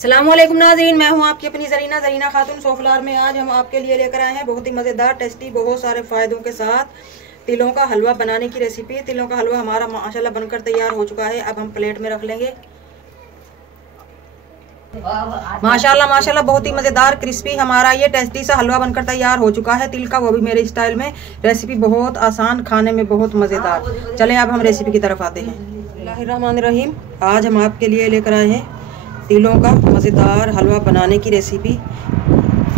अस्सलामुअलैकुम नाज़रीन, मैं हूं आपकी अपनी ज़रीना खातून सोफलार में। आज हम आपके लिए लेकर आए हैं बहुत ही मज़ेदार, टेस्टी, बहुत सारे फ़ायदों के साथ तिलों का हलवा बनाने की रेसिपी। तिलों का हलवा हमारा माशाल्लाह बनकर तैयार हो चुका है। अब हम प्लेट में रख लेंगे। माशाल्लाह बहुत ही मज़ेदार, क्रिस्पी हमारा ये टेस्टी सा हलवा बनकर तैयार हो चुका है तिल का, वो भी मेरे स्टाइल में। रेसिपी बहुत आसान, खाने में बहुत मज़ेदार। चलें अब हम रेसिपी की तरफ आते हैं। बिस्मिल्लाहिर्रहमानिर्रहीम। आज हम आपके लिए लेकर आए हैं तिलों का मज़ेदार हलवा बनाने की रेसिपी।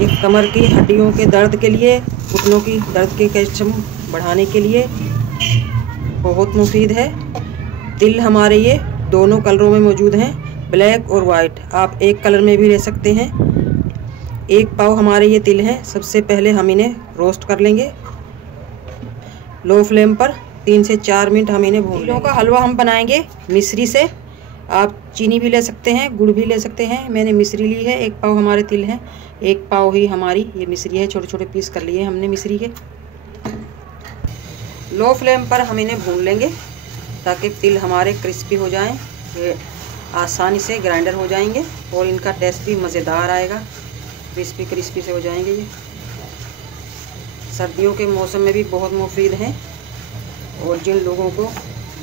ये कमर की हड्डियों के दर्द के लिए, घुटनों की दर्द के कैल्शियम बढ़ाने के लिए बहुत मुफीद है। तिल हमारे ये दोनों कलरों में मौजूद हैं, ब्लैक और वाइट। आप एक कलर में भी ले सकते हैं। एक पाव हमारे ये तिल हैं। सबसे पहले हम इन्हें रोस्ट कर लेंगे लो फ्लेम पर। 3 से 4 मिनट हम इन्हें भून लेंगे। तिलों का हलवा हम बनाएंगे मिश्री से। आप चीनी भी ले सकते हैं, गुड़ भी ले सकते हैं। मैंने मिश्री ली है। 1 पाव हमारे तिल हैं, 1 पाव ही हमारी ये मिश्री है। छोटे छोटे पीस कर लिए हमने मिश्री के। लो फ्लेम पर हम इन्हें भून लेंगे ताकि तिल हमारे क्रिस्पी हो जाएं। ये आसानी से ग्राइंडर हो जाएंगे और इनका टेस्ट भी मज़ेदार आएगा। क्रिस्पी से हो जाएंगे। ये सर्दियों के मौसम में भी बहुत मुफीद हैं और जिन लोगों को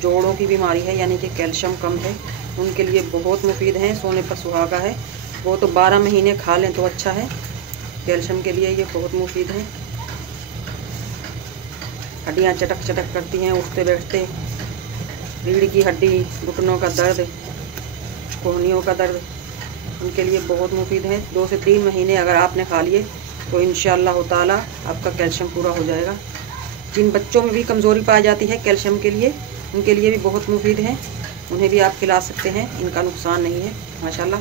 जोड़ों की बीमारी है यानी कि कैल्शियम कम है, उनके लिए बहुत मुफीद हैं। सोने पर सुहागा है, वो तो 12 महीने खा लें तो अच्छा है। कैल्शियम के लिए ये बहुत मुफीद है। हड्डियाँ चटक करती हैं उठते बैठते, रीढ़ की हड्डी, घुटनों का दर्द, कोहनियों का दर्द, उनके लिए बहुत मुफीद है। 2 से 3 महीने अगर आपने खा लिए तो इंशाअल्लाह ताला आपका कैल्शियम पूरा हो जाएगा। जिन बच्चों में भी कमज़ोरी पाई जाती है कैल्शियम के लिए, उनके लिए भी बहुत मुफीद हैं। उन्हें भी आप खिला सकते हैं, इनका नुकसान नहीं है माशाल्लाह।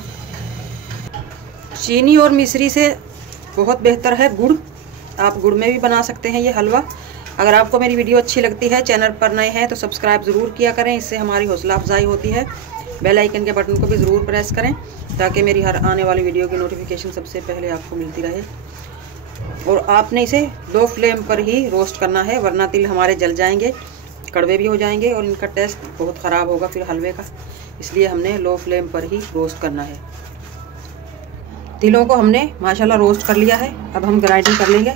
चीनी और मिश्री से बहुत बेहतर है गुड़। आप गुड़ में भी बना सकते हैं ये हलवा। अगर आपको मेरी वीडियो अच्छी लगती है, चैनल पर नए हैं तो सब्सक्राइब ज़रूर किया करें, इससे हमारी हौसला अफजाई होती है। बेल आइकन के बटन को भी ज़रूर प्रेस करें ताकि मेरी हर आने वाली वीडियो की नोटिफिकेशन सबसे पहले आपको मिलती रहे। और आपने इसे लो फ्लेम पर ही रोस्ट करना है, वरना तिल हमारे जल जाएंगे, कड़वे भी हो जाएंगे और इनका टेस्ट बहुत ख़राब होगा फिर हलवे का। इसलिए हमने लो फ्लेम पर ही रोस्ट करना है। तिलों को हमने माशाल्लाह रोस्ट कर लिया है। अब हम ग्राइंडिंग कर लेंगे।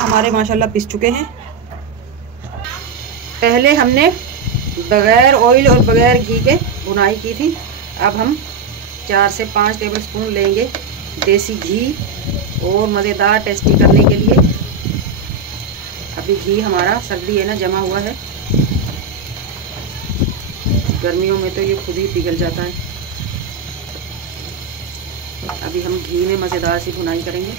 हमारे माशाल्लाह पिस चुके हैं। पहले हमने बगैर ऑयल और बगैर घी के भुनाई की थी। अब हम 4 से 5 टेबलस्पून लेंगे देसी घी और मज़ेदार टेस्टी करने के लिए। अभी घी हमारा सर्दी है ना, जमा हुआ है। गर्मियों में तो ये खुद ही पिघल जाता है। अभी हम घी में मज़ेदार सी भुनाई करेंगे।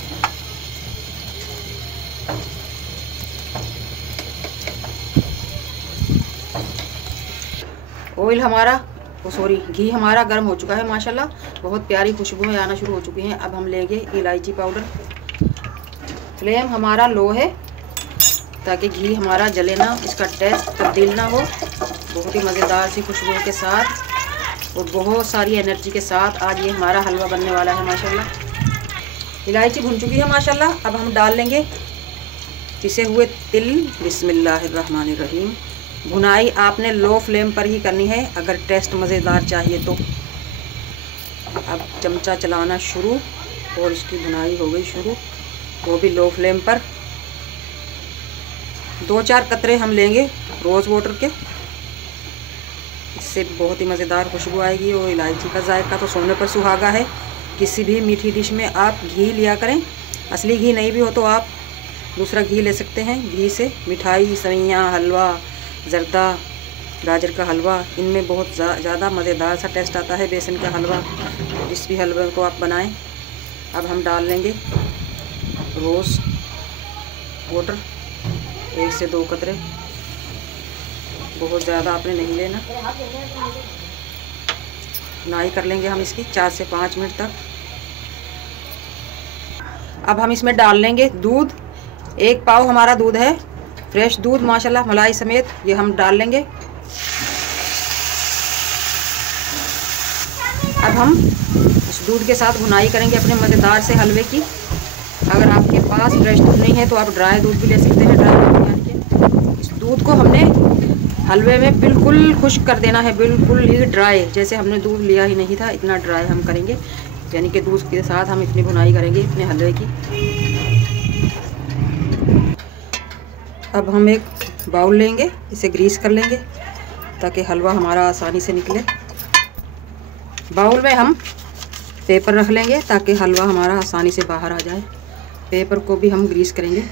ऑयल हमारा घी हमारा गर्म हो चुका है माशाल्लाह। बहुत प्यारी खुशबू आना शुरू हो चुकी हैं। अब हम लेंगे इलायची पाउडर। फ्लेम हमारा लो है ताकि घी हमारा जले ना, इसका टेस्ट तब्दील ना हो। बहुत ही मज़ेदार सी खुशबू के साथ और बहुत सारी एनर्जी के साथ आज ये हमारा हलवा बनने वाला है माशाल्लाह। इलायची भुन चुकी है माशाल्लाह। अब हम डाल लेंगे पिसे हुए तिल। बिस्मिल्लाहिर्रहमानिर्रहीम। भुनाई आपने लो फ्लेम पर ही करनी है अगर टेस्ट मज़ेदार चाहिए तो। अब चमचा चलाना शुरू और इसकी भुनाई हो गई शुरू, वो भी लो फ्लेम पर। 2-4 कतरे हम लेंगे रोज़ वाटर के, इससे बहुत ही मज़ेदार खुशबू आएगी। और इलायची का जायका तो सोने पर सुहागा है। किसी भी मीठी डिश में आप घी लिया करें। असली घी नहीं भी हो तो आप दूसरा घी ले सकते हैं। घी से मिठाई, सवैयाँ, हलवा, जर्दा, गाजर का हलवा, इनमें बहुत ज़्यादा मज़ेदार सा टेस्ट आता है। बेसन का हलवा, जिस भी हलवे को आप बनाएं। अब हम डाल लेंगे रोज़ वाटर, 1 से 2 कतरे। बहुत ज़्यादा आपने नहीं लेना। भुनाई कर लेंगे हम इसकी 4 से 5 मिनट तक। अब हम इसमें डाल लेंगे दूध। 1 पाव हमारा दूध है, फ्रेश दूध माशाल्लाह, मलाई समेत ये हम डाल लेंगे। अब हम इस दूध के साथ भुनाई करेंगे अपने मज़ेदार से हलवे की। अगर आपके पास फ्रेश दूध नहीं है तो आप ड्राई दूध भी ले सकते हैं। ड्राई दूध हलवे में बिल्कुल खुश्क कर देना है, बिल्कुल ही ड्राई, जैसे हमने दूध लिया ही नहीं था इतना ड्राई हम करेंगे, यानी कि दूध के साथ हम इतनी भुनाई करेंगे अपने हलवे की। अब हम एक बाउल लेंगे, इसे ग्रीस कर लेंगे ताकि हलवा हमारा आसानी से निकले। बाउल में हम पेपर रख लेंगे ताकि हलवा हमारा आसानी से बाहर आ जाए। पेपर को भी हम ग्रीस करेंगे।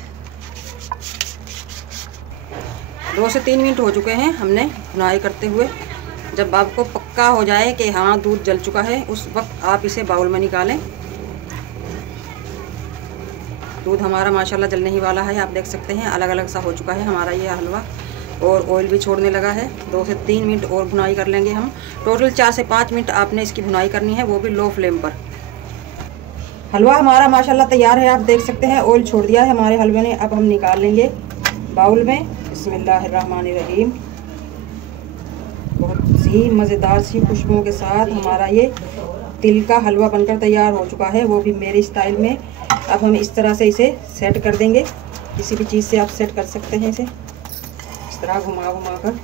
2 से 3 मिनट हो चुके हैं हमने भुनाई करते हुए। जब आपको पक्का हो जाए कि हाँ दूध जल चुका है, उस वक्त आप इसे बाउल में निकालें। दूध हमारा माशाल्लाह जलने ही वाला है, आप देख सकते हैं अलग अलग सा हो चुका है हमारा ये हलवा, और ऑयल भी छोड़ने लगा है। 2 से 3 मिनट और भुनाई कर लेंगे हम। टोटल 4 से 5 मिनट आपने इसकी भुनाई करनी है, वो भी लो फ्लेम पर। हलवा हमारा माशाल्लाह तैयार है, आप देख सकते हैं ऑयल छोड़ दिया है हमारे हलवे ने। अब हम निकाल लेंगे बाउल में। बिस्मिल्लाहिर्रहमानिर्रहीम। बहुत सी मज़ेदार सी खुशबुओं के साथ हमारा ये तिल का हलवा बनकर तैयार हो चुका है, वो भी मेरे स्टाइल में। अब हम इस तरह से इसे सेट कर देंगे, किसी भी चीज़ से आप सेट कर सकते हैं इसे, इस तरह घुमा घुमा कर।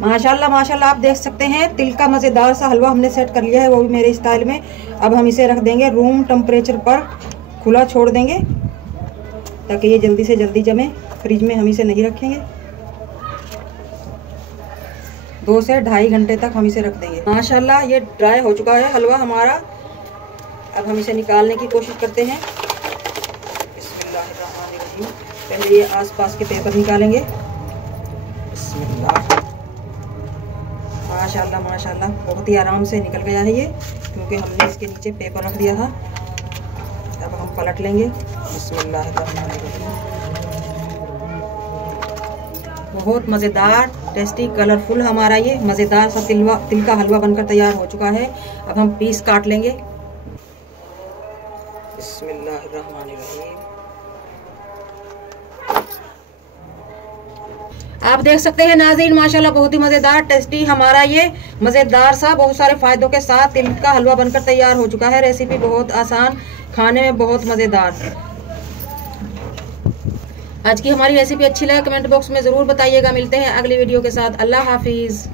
माशाल्लाह माशाल्लाह आप देख सकते हैं तिल का मज़ेदार सा हलवा हमने सेट कर लिया है, वो भी मेरे स्टाइल में। अब हम इसे रख देंगे रूम टेम्परेचर पर, खुला छोड़ देंगे ताकि ये जल्दी से जल्दी जमे। फ्रिज में हम इसे नहीं रखेंगे। 2 से 2.5 घंटे तक हम इसे रख देंगे। माशाल्लाह ये ड्राई हो चुका है हलवा हमारा। अब हम इसे निकालने की कोशिश करते हैं। बिस्मिल्लाहिर्रहमानिर्रहीम। पहले ये आसपास के पेपर निकालेंगे। बिस्मिल्लाह। माशाल्लाह माशाल्लाह बहुत ही आराम से निकल गया है ये, क्योंकि हमने इसके नीचे पेपर रख दिया था। अब हम पलट लेंगे। बिस्मिल्लाहिर्रहमानिर्रहीम। बहुत मज़ेदार, टेस्टी, कलरफुल हमारा ये मज़ेदार सा तिल का हलवा बनकर तैयार हो चुका है। अब हम पीस काट लेंगे। बिस्मिल्लाहिर्रहमानिर्रहीम। आप देख सकते हैं नाज़रीन, माशाल्लाह बहुत ही मज़ेदार, टेस्टी हमारा ये मज़ेदार सा बहुत सारे फ़ायदों के साथ तिल का हलवा बनकर तैयार हो चुका है। रेसिपी बहुत आसान, खाने में बहुत मज़ेदार। आज की हमारी रेसिपी अच्छी लगे कमेंट बॉक्स में ज़रूर बताइएगा। मिलते हैं अगली वीडियो के साथ। अल्लाह हाफिज़।